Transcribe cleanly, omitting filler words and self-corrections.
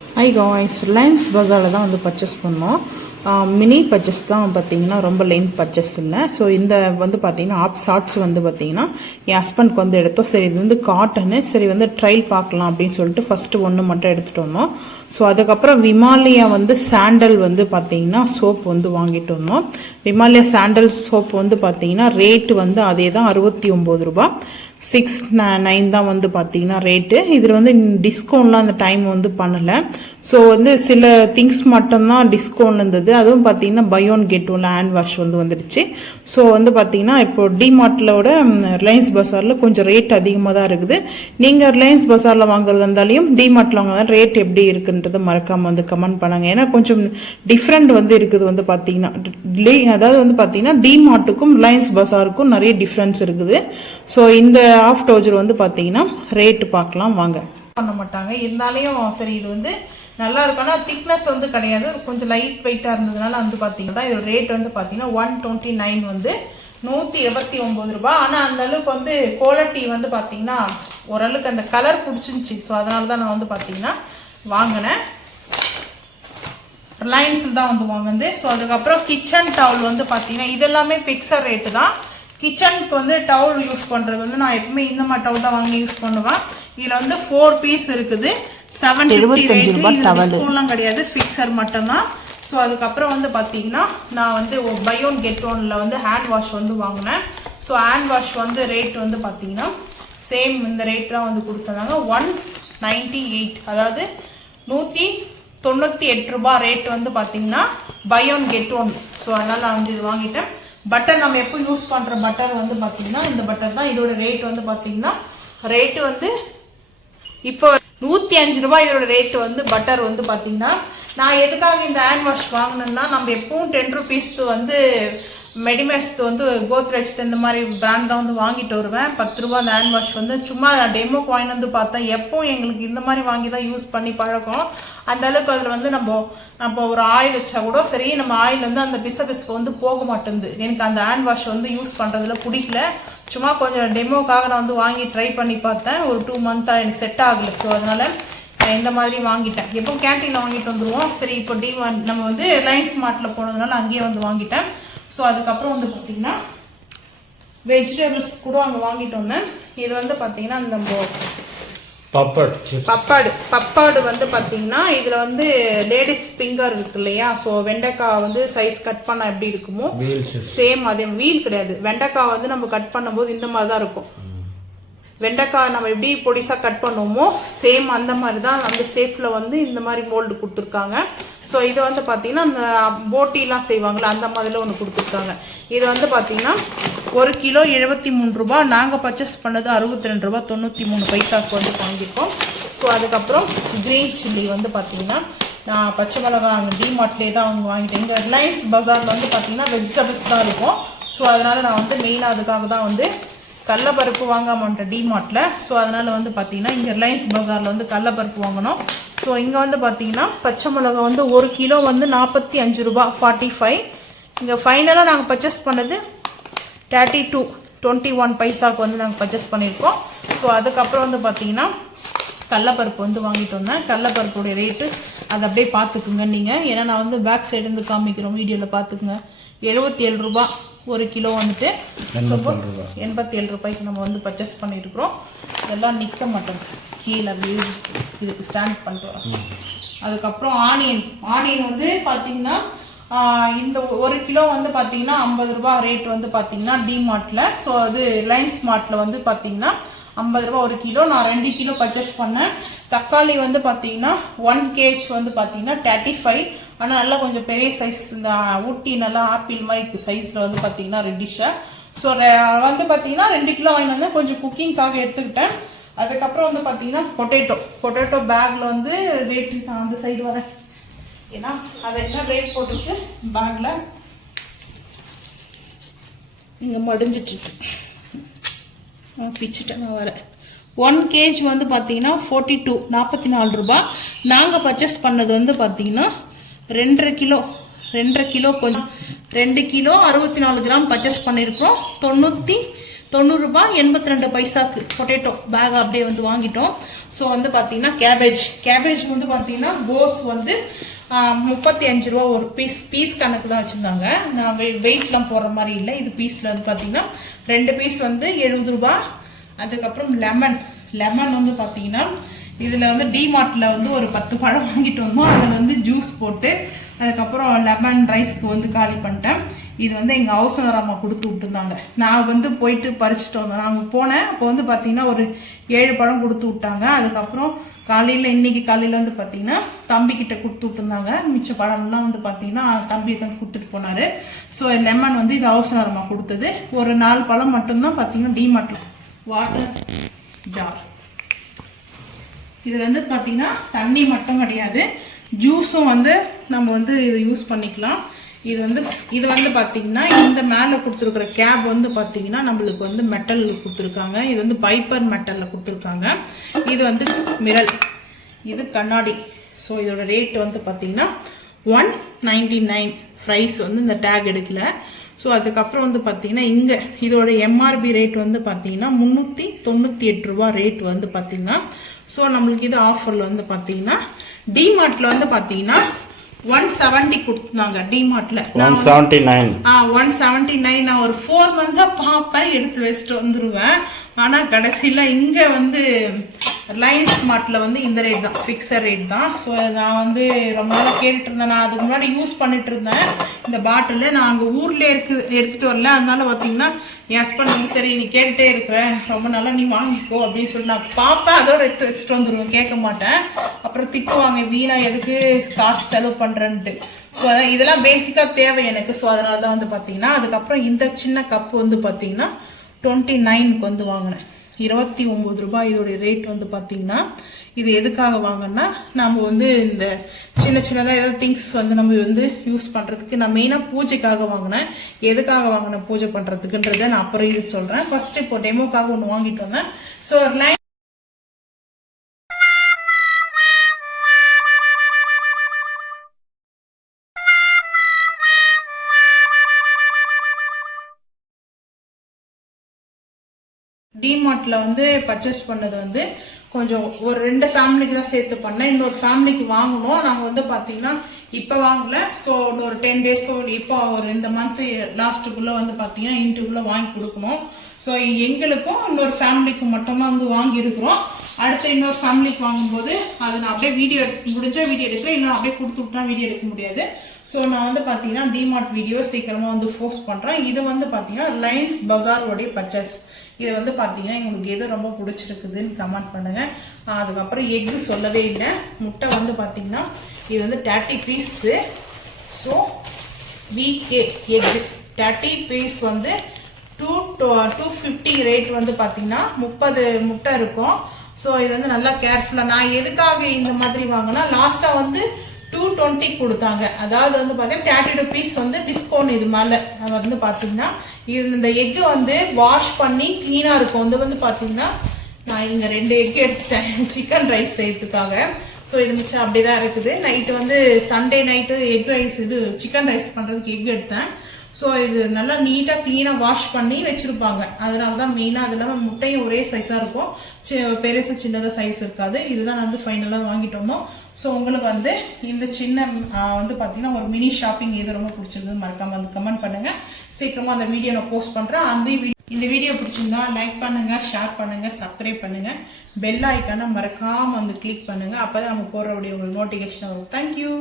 High guys, Reliance பஜாரில் தான் வந்து பர்ச்சேஸ் பண்ணோம். மினி பர்ச்சேஸ் தான் பார்த்தீங்கன்னா, ரொம்ப லென்த் பர்ச்சேஸ் இல்லை. ஸோ இந்த வந்து பார்த்தீங்கன்னா ஆப் ஷார்ட்ஸ் வந்து பார்த்தீங்கன்னா என் ஹஸ்பண்ட்க்கு வந்து எடுத்தோம். சரி, இது வந்து காட்டனு, சரி வந்து ட்ரையல் பார்க்கலாம் அப்படின்னு சொல்லிட்டு ஃபஸ்ட்டு ஒன்று மட்டும் எடுத்துகிட்டு வந்தோம். ஸோ அதுக்கப்புறம் விமாலயா வந்து சாண்டல் வந்து பார்த்தீங்கன்னா சோப் வந்து வாங்கிட்டு வந்தோம். விமாலயா சாண்டல் சோப் வந்து பார்த்தீங்கன்னா ரேட்டு வந்து அதே தான், 69 ரூபா. 6.9 தான் வந்து பார்த்தீங்கன்னா ரேட்டு. இதில் வந்து டிஸ்கவுண்ட்லாம் அந்த டைம் வந்து பண்ணலை. ஸோ வந்து சில திங்ஸ் மட்டும்தான் டிஸ்கவுண்ட் இருந்தது. அதுவும் பார்த்தீங்கன்னா buy one get one hand wash வந்து வந்துடுச்சு. ஸோ வந்து பார்த்தீங்கன்னா இப்போ டிமார்ட்லோட ரிலையன்ஸ் பஸாரில் கொஞ்சம் ரேட் அதிகமாக தான் இருக்குது. நீங்கள் ரிலையன்ஸ் பஸாரில் வாங்குறது இருந்தாலையும் டிமார்ட்டில் வாங்குறதா ரேட் எப்படி இருக்குன்றது மறக்காமல் வந்து கமெண்ட் பண்ணுங்க. ஏன்னா கொஞ்சம் டிஃப்ரெண்ட் வந்து இருக்குது வந்து பார்த்தீங்கன்னா, அதாவது வந்து பார்த்தீங்கன்னா டிமார்ட்டுக்கும் ரிலையன்ஸ் பஸாருக்கும் நிறைய டிஃப்ரென்ஸ் இருக்குது. ஸோ இந்த ஆஃப் டோஜர் வந்து பார்த்தீங்கன்னா ரேட்டு பார்க்கலாம் வாங்க. பண்ண மாட்டாங்க இருந்தாலையும் சரி, இது வந்து நல்லா இருக்கும். ஆனால் திக்னஸ் வந்து கிடையாது, கொஞ்சம் லைட் வெயிட்டாக இருந்ததுனால வந்து பார்த்தீங்கன்னா இதோட ரேட் வந்து பார்த்தீங்கன்னா 129 வந்து 179 ரூபா. ஆனால் அந்த அளவுக்கு வந்து குவாலிட்டி வந்து பார்த்தீங்கன்னா ஓரளவுக்கு அந்த கலர் பிடிச்சிருந்துச்சி. ஸோ அதனால தான் நான் வந்து பார்த்தீங்கன்னா வாங்கினேன். ரிலையன்ஸில் தான் வந்து வாங்குது. ஸோ அதுக்கப்புறம் கிச்சன் டவுல் வந்து பார்த்தீங்கன்னா இதெல்லாமே பிக்சர் ரேட்டு தான். கிச்சனுக்கு வந்து டவுல் யூஸ் பண்ணுறது வந்து நான் எப்பவுமே இந்த மாதிரி டவுல் தான் வாங்கி யூஸ் பண்ணுவேன். இதில் வந்து 4 பீஸ் இருக்குது. 750 ரூபாய். டிஸ்கவுண்ட்லாம் கிடையாது, ஃபிக்ஸர் மட்டும்தான். ஸோ அதுக்கப்புறம் வந்து பார்த்தீங்கன்னா நான் வந்து பை ஒன் கெட் ஒன்ல வந்து ஹேண்ட் வாஷ் வந்து வாங்கினேன். ஸோ ஹேண்ட் வாஷ் வந்து ரேட் வந்து பார்த்தீங்கன்னா சேம் இந்த ரேட் தான் வந்து கொடுத்துருந்தாங்க, 198, அதாவது 198 ரூபாய் ரேட் வந்து பார்த்தீங்கன்னா buy one get one. So அதனால் நான் வந்து இது வாங்கிட்டேன். பட்டர் நம்ம எப்போ யூஸ் பண்ணுற பட்டர் வந்து பார்த்தீங்கன்னா இந்த பட்டர் தான். இதோட ரேட் வந்து பார்த்தீங்கன்னா ரேட்டு வந்து இப்போ 105 ரூபாய் இதோட ரேட்டு வந்து பட்டர் வந்து பார்த்தீங்கன்னா. நான் எதுக்காக இந்த ஹேண்ட் வாஷ் வாங்கினேன்னா, நம்ம எப்பவும் 10 ருபீஸ்க்கு வந்து மெடிமேஸ்க்கு வந்து கோத்ரெஜ் இந்த மாதிரி பிராண்ட் தான் வந்து வாங்கிட்டு வருவேன். 10 ரூபா அந்த ஹேண்ட் வாஷ் வந்து சும்மா டெமோ காயின் வந்து பார்த்தேன். எப்பவும் எங்களுக்கு இந்த மாதிரி வாங்கி தான் யூஸ் பண்ணி பழக்கம். அந்த அளவுக்கு அதில் வந்து நம்ம ஒரு ஆயில் வச்சா கூட சரி, நம்ம ஆயில் வந்து அந்த பிசுக்கு வந்து போக மாட்டேங்குது. எனக்கு அந்த ஹேண்ட் வாஷ் வந்து யூஸ் பண்ணுறதுல பிடிக்கல. சும்மா கொஞ்சம் டெமோக்காக நான் வந்து வாங்கி ட்ரை பண்ணி பார்த்தேன். ஒரு 2 மந்த்தாக எனக்கு செட் ஆகலை. ஸோ அதனால் இந்த மாதிரி வாங்கிட்டேன். எப்போ கேன்டீனில் வாங்கிட்டு வந்துடுவோம். சரி, இப்போ நம்ம வந்து ரிலையன்ஸ் மார்ட்டில் போனதுனால அங்கேயே வந்து வாங்கிட்டேன். ஸோ அதுக்கப்புறம் வந்து பார்த்தீங்கன்னா வெஜிடபிள்ஸ் கூட அங்கே வாங்கிட்டு வந்தேன். இது வந்து பார்த்தீங்கன்னா நம்ம பப்பாடு வந்து பார்த்தீங்கன்னா இதில் வந்து லேடிஸ் ஃபிங்கர் இருக்கு இல்லையா. ஸோ வெண்டைக்காய் வந்து சைஸ் கட் பண்ணால் எப்படி இருக்குமோ சேம் அதே, வீல் கிடையாது. வெண்டைக்காய் வந்து நம்ம கட் பண்ணும்போது இந்த மாதிரி தான் இருக்கும். வெண்டைக்காய் நம்ம எப்படி பொடிசாக கட் பண்ணுவோமோ சேம் அந்த மாதிரி தான் அந்த ஷேப்பில் வந்து இந்த மாதிரி மோல்டு கொடுத்துருக்காங்க. ஸோ இது வந்து பார்த்தீங்கன்னா அந்த போட்டிலாம் செய்வாங்களே அந்த மாதிரிலாம் ஒன்று கொடுத்துருக்காங்க. இது வந்து பார்த்தீங்கன்னா 1 கிலோ 73 ரூபா. நாங்கள் பர்ச்சேஸ் பண்ணது 62 ரூபா 93 பைசாவுக்கு வந்து வாங்கியிருக்கோம். ஸோ அதுக்கப்புறம் க்ரீன் சில்லி வந்து பார்த்தீங்கன்னா நான் பச்சை மிளகா அங்கே டிமார்ட்லேயே தான் அவங்க வாங்கிட்டேன். இங்கே ரிலையன்ஸ் பஸாரில் வந்து பார்த்தீங்கன்னா வெஜிடபிள்ஸ் தான் இருக்கும். ஸோ அதனால் நான் வந்து மெயினாக அதுக்காக தான் வந்து கடலப்பருப்பு வாங்காமட்டேன் டிமார்ட்டில். ஸோ அதனால் வந்து பார்த்தீங்கன்னா இங்கே ரிலையன்ஸ் பஸாரில் வந்து கடலப்பருப்பு வாங்கணும். ஸோ இங்கே வந்து பார்த்தீங்கன்னா பச்சை மிளகா வந்து 1 கிலோ வந்து 45 ரூபா 45. இங்கே ஃபைனலாக நாங்கள் பர்ச்சேஸ் பண்ணது 21 பைசாவுக்கு வந்து நாங்கள் பர்ச்சேஸ் பண்ணியிருக்கோம். ஸோ அதுக்கப்புறம் வந்து பார்த்தீங்கன்னா கடலப்பருப்பு வந்து வாங்கிட்டு வந்தேன். கடலப்பருப்புடைய ரேட்டு அதை அப்படியே பார்த்துக்குங்க நீங்கள். ஏன்னா நான் வந்து பேக் சைடு இருந்து காமிக்கிறோம், வீடியோவில் பார்த்துக்குங்க. 77 ரூபா 1 கிலோ வந்துட்டு 87 ரூபாய்க்கு நம்ம வந்து பர்ச்சேஸ் பண்ணியிருக்கிறோம். இதெல்லாம் நிற்க மாட்டோம், கீழே இதுக்கு ஸ்டாண்ட் பண்ணிட்டு வரோம். அதுக்கப்புறம் ஆனியன் வந்து பார்த்தீங்கன்னா இந்த 1 கிலோ வந்து பார்த்தீங்கன்னா 50 ரூபா ரேட் வந்து பார்த்தீங்கன்னா டிமார்ட்டில். ஸோ அது ரிலையன்ஸ் மார்ட்டில் வந்து பார்த்தீங்கன்னா 50 ரூபா 1 கிலோ. நான் 2 கிலோ பர்ச்சேஸ் பண்ணேன். தக்காளி வந்து பார்த்தீங்கன்னா 1 kg வந்து பார்த்தீங்கன்னா 35. ஆனால் நல்லா கொஞ்சம் பெரிய சைஸ், இந்த ஊட்டி நல்லா ஆப்பிள் மாதிரி சைஸில் வந்து பார்த்தீங்கன்னா ரெட்டிஷாக. ஸோ வந்து பார்த்தீங்கன்னா 2 கிலோ வாங்கி வந்து கொஞ்சம் குக்கிங்காக எடுத்துக்கிட்டேன். அதுக்கப்புறம் வந்து பார்த்தீங்கன்னா பொட்டேட்டோ பேக்கில் வந்து ரேட்டு நான் அந்த சைடு வரேன். ஏன்னா அதை என்ன ரேட் போட்டுட்டு பேக்கில் இங்கே மடிஞ்சிட்ருக்கு, பிச்சுட்டேன் நான் வரேன். 1 kg வந்து பார்த்தீங்கன்னா 44 ரூபா. நாங்கள் பர்ச்சேஸ் பண்ணது வந்து பார்த்தீங்கன்னா 2.5 கிலோ கொஞ்சம் 2 கிலோ 64 கிராம் பர்ச்சேஸ் பண்ணியிருக்கிறோம். 90 ரூபாய் 82 பைசாக்கு பொட்டேட்டோ பேக் அப்படியே வந்து வாங்கிட்டோம். ஸோ வந்து பார்த்தீங்கன்னா கேபேஜ் வந்து பார்த்தீங்கன்னா கோஸ் வந்து 35 ரூபா ஒரு பீஸ் கணக்கு தான் வச்சுருந்தாங்க. நான் வெயிட்லாம் போடுற மாதிரி இல்லை. இது பீஸில் வந்து பார்த்தீங்கன்னா 2 பீஸ் வந்து 70 ரூபா. அதுக்கப்புறம் லெமன் வந்து பார்த்தீங்கன்னா இதில் வந்து டிமார்ட்டில் வந்து ஒரு 10 பழம் வாங்கிட்டு வந்தோம். அதில் வந்து ஜூஸ் போட்டு அதுக்கப்புறம் லெமன் ரைஸ்க்கு வந்து காலி பண்ணிட்டேன். இது வந்து எங்கள் ஹவுஸ் ஓனர் அம்மா கொடுத்து விட்டுருந்தாங்க. நான் வந்து போயிட்டு பறிச்சுட்டு வந்தேன். நாங்கள் போனேன். அப்போ வந்து பார்த்தீங்கன்னா ஒரு 7 பழம் கொடுத்து விட்டாங்க. அதுக்கப்புறம் இன்னைக்கு காலையில் வந்து பார்த்தீங்கன்னா தம்பிக்கிட்ட கொடுத்து விட்டுருந்தாங்க. மிச்ச பழம்லாம் வந்து பார்த்தீங்கன்னா தம்பி தான் கொடுத்துட்டு போனார். ஸோ லெமன் வந்து இது ஹவுஸ் ஓனர் அம்மா கொடுத்தது. ஒரு 4 பழம் மட்டும்தான் பார்த்தீங்கன்னா டிமார்ட்டில் வாட்டர் ஜார். இது வந்து பார்த்தீங்கன்னா தண்ணி மட்டும் கிடையாது, ஜூஸும் வந்து நம்ம வந்து இதை யூஸ் பண்ணிக்கலாம். இது வந்து பார்த்தீங்கன்னா இந்த மேலே கொடுத்துருக்குற கேப் வந்து பார்த்தீங்கன்னா நம்மளுக்கு வந்து மெட்டலில் கொடுத்துருக்காங்க. இது வந்து பைப்பர் மெட்டலில் கொடுத்துருக்காங்க. இது வந்து மிரல், இது கண்ணாடி. ஸோ இதோட ரேட் வந்து பார்த்தீங்கன்னா 199. ப்ரைஸ் வந்து இந்த டேக் எடுக்கல. ஸோ அதுக்கப்புறம் வந்து பார்த்தீங்கன்னா இங்கே இதோட எம்ஆர்பி ரேட் வந்து பார்த்தீங்கன்னா 398 ரூபா ரேட் வந்து பார்த்தீங்கன்னா. ஸோ நம்மளுக்கு இது ஆஃபரில் வந்து பார்த்தீங்கன்னா டிமார்ட்டில் வந்து பார்த்தீங்கன்னா 170 கொடுத்துருந்தாங்க. டிமார்ட்ல 179. நான் ஒரு 4 மந்த்தாக பார்ப்பேன், எடுத்து வச்சுட்டு வந்துடுவேன். ஆனால் கடைசியில் இங்கே வந்து ரிலையன்ஸ் ஸ்மார்ட்டில் வந்து இந்த ரேட் தான், ஃபிக்ஸட் ரேட் தான். ஸோ நான் வந்து ரொம்ப நாள் கேட்டுட்டு இருந்தேன். நான் அதுக்கு முன்னாடி யூஸ் பண்ணிட்டு இருந்தேன் இந்த பாட்டில். நான் அங்கே ஊர்லேயே எடுத்துகிட்டு வரல. அதனால பார்த்தீங்கன்னா என் ஹஸ்பண்ட் வந்து சரி நீ கேட்டுகிட்டே இருக்கிற, ரொம்ப நாளா நீ வாங்கிக்கோ அப்படின்னு சொல்லி நான் பார்ப்பேன். அதோட எடுத்து வச்சுட்டு வந்துடுவேன், கேட்க மாட்டேன். அப்புறம் திட்டுவாங்க வீணா எதுக்கு காசு செலவு பண்ணுறேன்ட்டு. ஸோ அதான் இதெல்லாம் பேசிக்காக தேவை எனக்கு. ஸோ அதனால தான் வந்து பார்த்தீங்கன்னா அதுக்கப்புறம் இந்த சின்ன கப்பு வந்து பார்த்தீங்கன்னா 29க்கு வந்து வாங்கினேன். 29 ரூபாய் இதோடைய ரேட் வந்து பார்த்தீங்கன்னா. இது எதுக்காக வாங்கினா நம்ம வந்து இந்த சின்னதாக ஏதாவது திங்ஸ் வந்து நம்ம வந்து யூஸ் பண்ணுறதுக்கு. நான் மெயினாக பூஜைக்காக வாங்கினேன். எதுக்காக வாங்கினேன் பூஜை பண்ணுறதுக்குன்றதை நான் அப்புறம் இது சொல்கிறேன். ஃபர்ஸ்ட் இப்போ டெமோக்காக ஒன்று வாங்கிட்டு வந்தேன். ஸோ டிமார்ட்ல வந்து பர்ச்சேஸ் பண்ணது வந்து கொஞ்சம் ஒரு 2 ஃபேமிலிக்கு தான் சேர்த்து பண்ணேன். இன்னொரு ஃபேமிலிக்கு வாங்கணும். நாங்கள் வந்து பார்த்தீங்கன்னா இப்போ வாங்கல. ஸோ ஒரு 10 டேஸோ இப்போ ஒரு இந்த மந்த் லாஸ்ட்டுக்குள்ளே வந்து பார்த்தீங்கன்னா இன்ட்டுக்குள்ளே வாங்கி கொடுக்கணும். ஸோ எங்களுக்கும் இன்னொரு ஃபேமிலிக்கு மட்டும்தான் வந்து வாங்கியிருக்கிறோம். அடுத்து இன்னொரு ஃபேமிலிக்கு வாங்கும்போது அது நான் அப்படியே வீடியோ முடிஞ்சால் வீடியோ எடுக்கிறேன், இல்லை அப்படியே கொடுத்து விட்டா வீடியோ எடுக்க முடியாது. ஸோ நான் வந்து பார்த்தீங்கன்னா டிமார்ட் வீடியோ சீக்கிரமாக வந்து போஸ்ட் பண்ணுறேன். இது வந்து பார்த்தீங்கன்னா ரிலையன்ஸ் பஜாரோடைய பர்ச்சேஸ். இது வந்து பார்த்தீங்கன்னா எங்களுக்கு எது ரொம்ப பிடிச்சிருக்குதுன்னு கமெண்ட் பண்ணுங்கள். அதுக்கப்புறம் எக்கு சொல்லவே இல்லை. முட்டை வந்து பார்த்தீங்கன்னா இது வந்து 30 பீஸு. ஸோ வீக்கே எக்கு 30 பீஸ் வந்து 250 ரேட் வந்து பார்த்தீங்கன்னா 30 முட்டை இருக்கும். ஸோ இது வந்து நல்லா கேர்ஃபுல்லாக நான் எதுக்காக இந்த மாதிரி வாங்கினா லாஸ்ட்டாக வந்து 220 கொடுத்தாங்க. அதாவது வந்து பார்த்தீங்கன்னா 32 பீஸ் வந்து டிஸ்கவுண்ட் இது மேலே வந்து பார்த்தீங்கன்னா. இது இந்த எக்கு வந்து வாஷ் பண்ணி க்ளீனாக இருக்கும். வந்து பார்த்தீங்கன்னா நான் இங்கே 2 எக் எடுத்தேன் சிக்கன் ரைஸ் செய்யறதுக்காக. ஸோ இது மிச்சம் அப்படி தான் இருக்குது. நைட்டு வந்து சண்டே நைட்டு எக் ரைஸ் இது சிக்கன் ரைஸ் பண்ணுறதுக்கு எக் எடுத்தேன். ஸோ இது நல்லா நீட்டாக க்ளீனாக வாஷ் பண்ணி வச்சுருப்பாங்க. அதனால தான் மெயினாக அது இல்லாமல் முட்டையும் ஒரே சைஸாக இருக்கும், பெருசு சின்னதாக சைஸ் இருக்காது. இதுதான் வந்து ஃபைனலாக வாங்கிட்டு வந்தோம். ஸோ உங்களுக்கு வந்து இந்த சின்ன வந்து பார்த்தீங்கன்னா ஒரு மினி ஷாப்பிங் எது ரொம்ப பிடிச்சிருக்குது மறக்காமல் வந்து கமெண்ட் பண்ணுங்கள். சீக்கிரமாக அந்த வீடியோ நான் போஸ்ட் பண்ணுறேன். இந்த வீடியோ பிடிச்சிருந்தா லைக் பண்ணுங்கள், ஷேர் பண்ணுங்கள், சப்ஸ்கிரைப் பண்ணுங்கள், பெல் ஐக்கானை மறக்காமல் வந்து கிளிக் பண்ணுங்கள். அப்போ தான் நம்ம போகிற வீடியோ உங்களுக்கு நோட்டிஃபிகேஷன் வரும். தேங்க்யூ.